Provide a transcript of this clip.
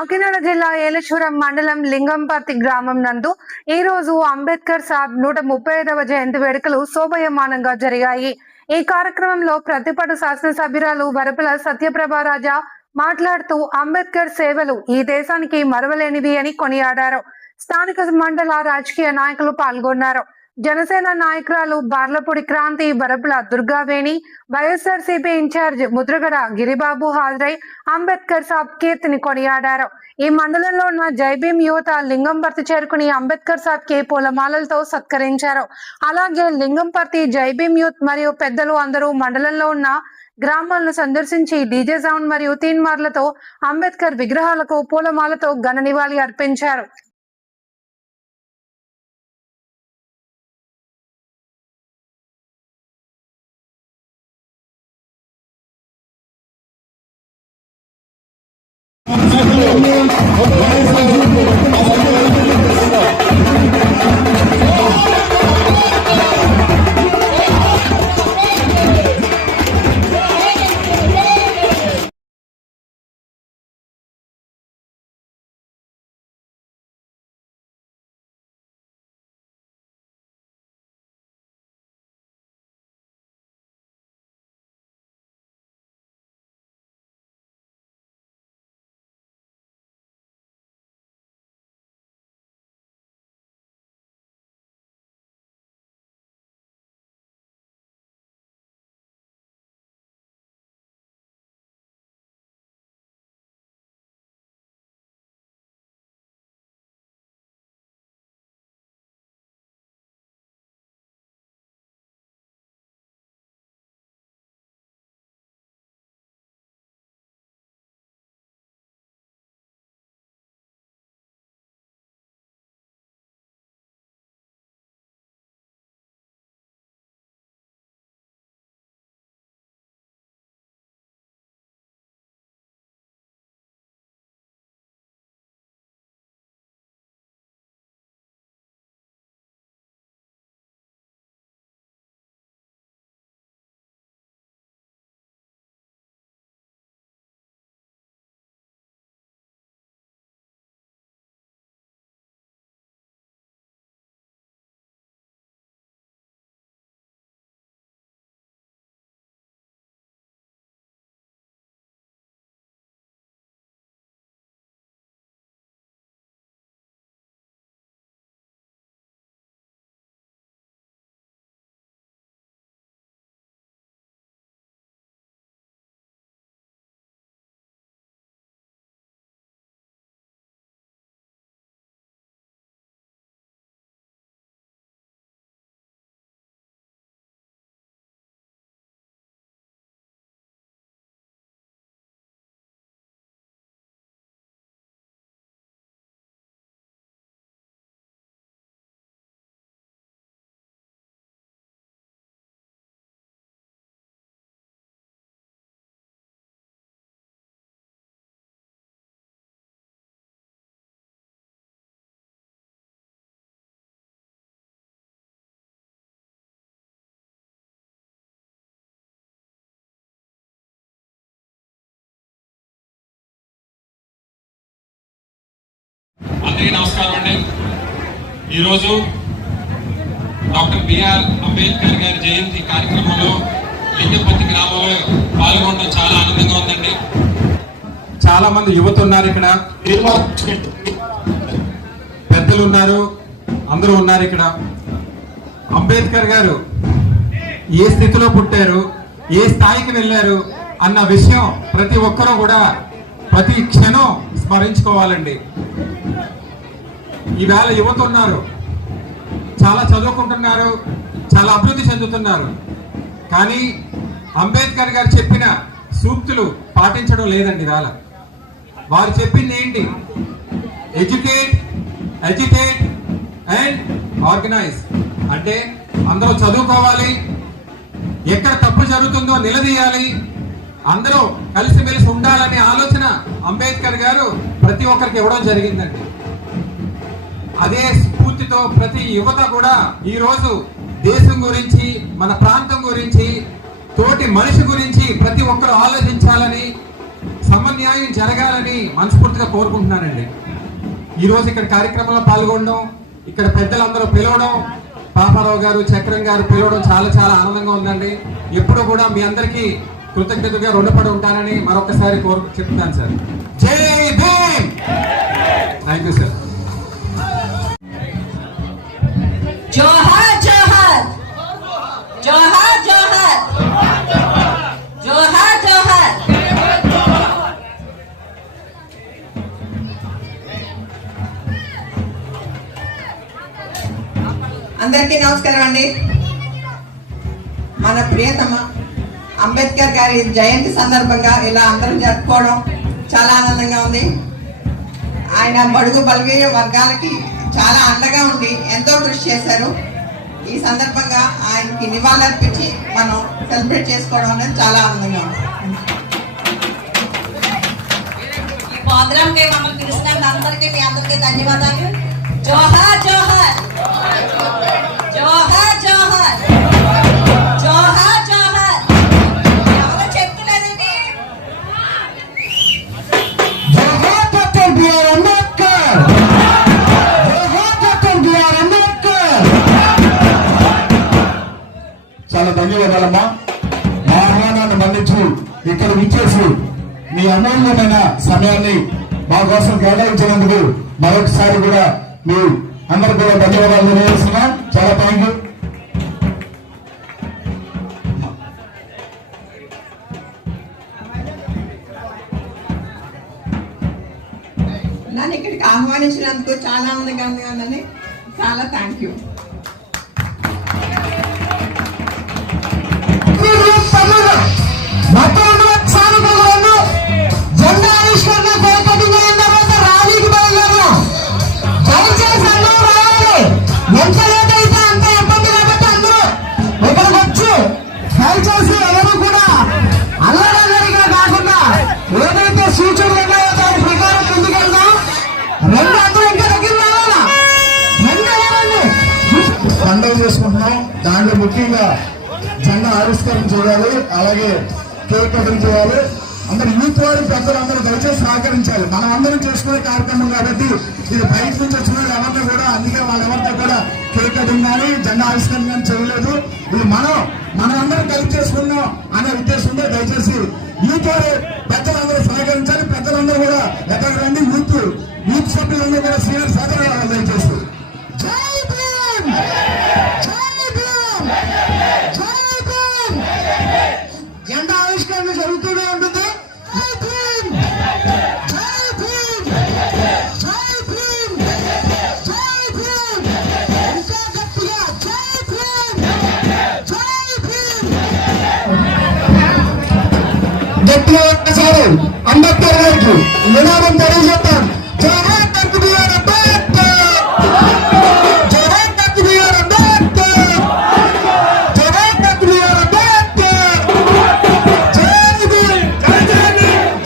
కాకినాడ జిల్లా ఏలేశ్వరం మండలం లింగంపర్తి గ్రామం నందు ఈ రోజు అంబేద్కర్ సాబ్ 135వ జయంతి వేడుకలు శోభయమానంగా జరిగాయి. ఈ కార్యక్రమంలో ప్రతిపక్ష శాసనసభ్యురాలు వరపుల సత్యప్రభారాజా మాట్లాడుతూ అంబేద్కర్ సేవలు ఈ దేశానికి మరవలేనివి అని కొనియాడారు. స్థానిక మండల రాజకీయ నాయకులు పాల్గొన్నారు. జనసేన నాయకురాలు బార్లపూడి క్రాంతి, వరపుల దుర్గావేణి, వైఎస్ఆర్సీపీ ఇన్ఛార్జ్ ముద్రగడ గిరిబాబు హాజరై అంబేద్కర్ సాబ్ కీర్తిని కొనియాడారు. ఈ మండలంలో ఉన్న జైభీం యువత లింగంపర్తి చేరుకుని అంబేద్కర్ సాబ్ కి పూలమాలలతో సత్కరించారు. అలాగే లింగంపర్తి జైభీం యూత్ మరియు పెద్దలు అందరూ మండలంలో ఉన్న గ్రామాలను సందర్శించి డీజే సౌండ్ మరియు తీన్మార్లతో అంబేద్కర్ విగ్రహాలకు పూలమాలతో ఘన నివాళి అర్పించారు. అందరికీ నమస్కారం అండి. ఈరోజు డాక్టర్ బిఆర్ అంబేద్కర్ గారి జయంతి కార్యక్రమంలో లింగంపర్తి గ్రామంలో పాల్గొనడం చాలా ఆనందంగా ఉందండి. చాలా మంది యువత ఉన్నారు, ఇక్కడ పెద్దలు ఉన్నారు, అందరూ ఉన్నారు. ఇక్కడ అంబేద్కర్ గారు ఏ స్థితిలో పుట్టారు, ఏ స్థాయికి వెళ్ళారు అన్న విషయం ప్రతి ఒక్కరూ కూడా ప్రతి క్షణం స్మరించుకోవాలండి. ఈవేళ యువత ఉన్నారు, చాలా చదువుకుంటున్నారు, చాలా అభివృద్ధి చెందుతున్నారు. కానీ అంబేద్కర్ గారు చెప్పిన సూక్తులు పాటించడం లేదండి. ఈవేళ వారు చెప్పింది ఏంటి? Educate, educate and organise. అంటే అందరూ చదువుకోవాలి, ఎక్కడ తప్పు జరుగుతుందో నిలదీయాలి, అందరూ కలిసిమెలిసి ఉండాలనే ఆలోచన అంబేద్కర్ గారు ప్రతి ఒక్కరికి ఇవ్వడం జరిగిందండి. అదే స్ఫూర్తితో ప్రతి యువత కూడా ఈ రోజు దేశం గురించి, మన ప్రాంతం గురించి, తోటి మనిషి గురించి ప్రతి ఒక్కరు ఆలోచించాలని సంబంధించి న్యాయం జరగాలని మనస్ఫూర్తిగా కోరుకుంటున్నానండి. ఈ రోజు ఇక్కడ కార్యక్రమంలో పాల్గొనడం, ఇక్కడ పెద్దలందరూ పిలవడం, పాపారావు గారు, చక్రం గారు పిలవడం చాలా చాలా ఆనందంగా ఉందండి. ఎప్పుడు కూడా మీ అందరికీ కృతజ్ఞతగా రుణపడి ఉంటానని మరొకసారి చెప్తాను సార్. జై భీమ్. Thank you sir. జోహార్ జోహార్ జోహార్ జోహార్ జోహార్ జోహార్. అందరికీ నమస్కారం అండి. మన ప్రియతమ అంబేద్కర్ గారి జయంతి సందర్భంగా ఇలా అందరం జరుపుకోవడం చాలా ఆనందంగా ఉంది. ఆయన బడుగు బలగీయ వర్గాలకి చాలా అండగా ఉండి ఎంతో కృషి చేశారు. ఈ సందర్భంగా ఆయనకి నివాళులర్పించి మనం సెలబ్రేట్ చేసుకోవడం అనేది చాలా ఆనందంగా ఉంది. ఈ ప్రోగ్రామ్ కి మమ్మల్ని పిలిచినందుకు అందరికీ మీ అందరికీ ధన్యవాదాలు. జోహార్ జోహార్ జోహార్ జోహార్ జోహార్ జోహార్. ఎవరు చెప్తలేదండి? జోహార్ డాక్టర్ బిఆర్ అంబేద్కర్. జోహార్ డాక్టర్ బిఆర్ అంబేద్కర్. చాలా ధన్యవాదాలమ్మా. మా ఆహ్వానాన్ని మన్నించి ఇక్కడ విచ్చేసి మీ అమూల్యమైన సమయాన్ని మా కోసం కేటాయించినందుకు మరొకసారి కూడా మీ అందరు కూడా ధన్యవాదాలు తెలియజేస్తున్నాం. చాలా థ్యాంక్ యూ. నన్ను ఇక్కడికి ఆహ్వానించినందుకు చాలా ఆనందంగా ఉందని చాలా థ్యాంక్ యూ. జెండా ఆవిష్కరణ ర్యాలీకి బయలుదేరాం. దయచేసి అందరూ రావాలి. ఎంత లేట్ అయితే అంత ఇబ్బంది కాబట్టి అందరూ ఇక్కడికి వచ్చి దయచేసి ఎవరు కూడా అల్లరల్లరిగా కాకుండా ఏదైతే సూచనలు ఉన్నాయో దాని ప్రకారం ముందుకెళ్దాం. రెండు అందరూ ఇంకా దగ్గర రావాలా? రెండు ఎవరండి పండుగ చేసుకుంటున్నాం. దాంట్లో ముఖ్యంగా జెండా ఆవిష్కరణ చేయాలి, అలాగే కేక్ కటింగ్ చేయాలి. అందరు యూత్ వారు పెద్దలందరూ దయచేసి సహకరించాలి. మనం అందరం చేసుకునే కార్యక్రమం కాబట్టి ఇది బయట నుంచి వచ్చిన ఎవరిని కూడా, అందుకే వాళ్ళెవరితో కూడా కేక్ కటింగ్ కానీ జెండా ఆవిష్కరణ కానీ చేయలేదు. ఇది మనం అందరం కలిసి చేసుకున్నాం అనే ఉద్దేశంతో దయచేసి యూత్ వారు పెద్దలందరూ సహకరించాలి. పెద్దలందరూ కూడా ఎక్కడికి రండి. యూత్ సభ్యులందరూ కూడా సీనియర్ సహకరించాలి దయచేసి. జై భీమ్. జై భీమ్. జై భీమ్. జెండా ఆవిష్కరణ జరుగుతూనే ఉంటుంది. జై భీమ్. జై భీమ్. జై భీమ్. జై భీమ్. ఇంకా గట్టిగా జై భీమ్. జై భీమ్. గట్టిగా ఒకసారి అంబేద్కర్ గారికి నినాదం తెలియజేద్దాం.